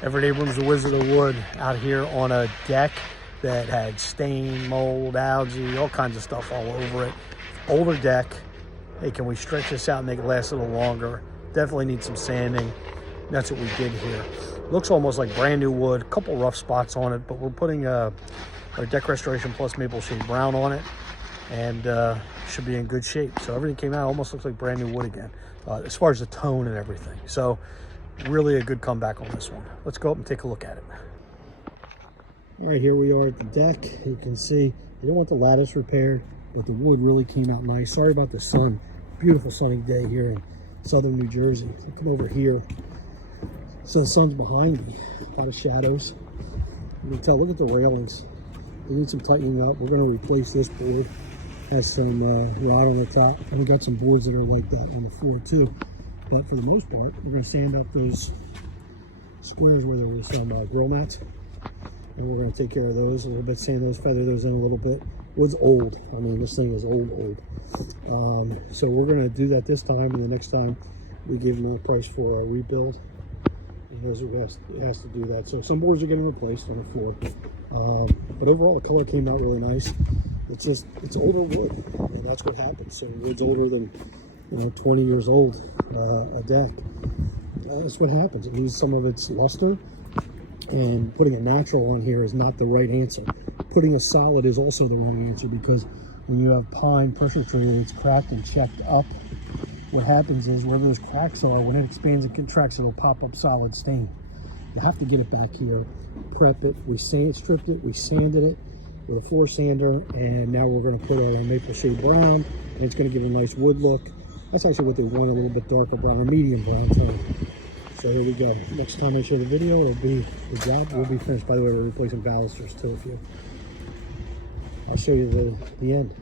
Everett Abrams, the Wizard of Wood, out here on a deck that had stain, mold, algae, all kinds of stuff all over it. Older deck. Hey, can we stretch this out and make it last a little longer? Definitely need some sanding. That's what we did here. Looks almost like brand new wood. A couple rough spots on it, but we're putting our Deck Restoration Plus Maple Shade Brown on it, and should be in good shape. So everything came out, almost looks like brand new wood again, as far as the tone and everything. So really a good comeback on this one. Let's go up and take a look at it. All right, here we are at the deck. You can see they don't want the lattice repaired, but the wood really came out nice. Sorry about the sun. Beautiful sunny day here in southern New Jersey. Come over here. So the sun's behind me. A lot of shadows. You can tell, look at the railings. They need some tightening up. We're going to replace this board. Has some rod on the top. And we got some boards that are like that on the floor too. But for the most part, we're going to sand up those squares where there was some grill mats. And we're going to take care of those a little bit, sand those, feather those in a little bit. Wood's old. I mean, this thing is old. So we're going to do that this time, and the next time we give them a price for a rebuild. And those has to do that. So some boards are getting replaced on the floor. But overall, the color came out really nice. It's older wood, and that's what happens. So wood's older than 20 years old, a deck. That's what happens. It loses some of its luster, and putting a natural on here is not the right answer. Putting a solid is also the right answer, because when you have pine pressure treated, it's cracked and checked up. What happens is wherever those cracks are, when it expands and contracts, it'll pop up solid stain. You have to get it back here, prep it. We stripped it, we sanded it with a floor sander, and now we're going to put our Maple Shade Brown, and it's going to give a nice wood look. That's actually what they want, a little bit darker brown, or medium brown tone. So here we go. Next time I show the video, it'll be with that. We'll be finished. By the way, we're replacing balusters too. I'll show you the end.